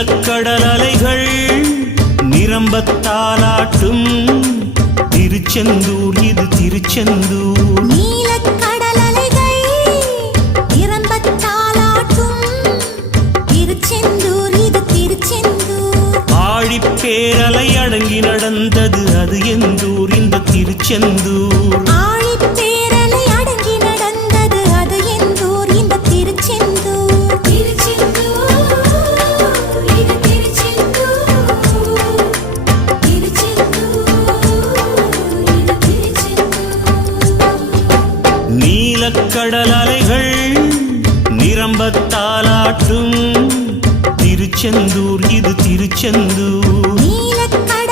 நீலக்கடல் அலைகள் நிரம்பத்தாலாட்டும் திருச்செந்தூர் இது திருச்செந்தூர். நீலக்கடல் அலைகள் நிரம்பத்தாலாட்டும் திருச்செந்தூர் இது திருச்செந்தூர். ஆழிப்பேரலை அடங்கி நடந்தது அது எந்தூர் இந்த திருச்செந்தூர். ஆழிப்பேரலை அடங்கி நடந்தது அது எந்தூர் இந்த திருச்செந்தூர். திருச்செந்தூர் இது திருச்செந்தூர். திருச்செந்தூர் இது திருச்செந்தூர். நீலக்கடல் அலைகள் நிரம்பத்தாலாட்டும் திருச்செந்தூர் இது திருச்செந்தூர். நீலக்கடல்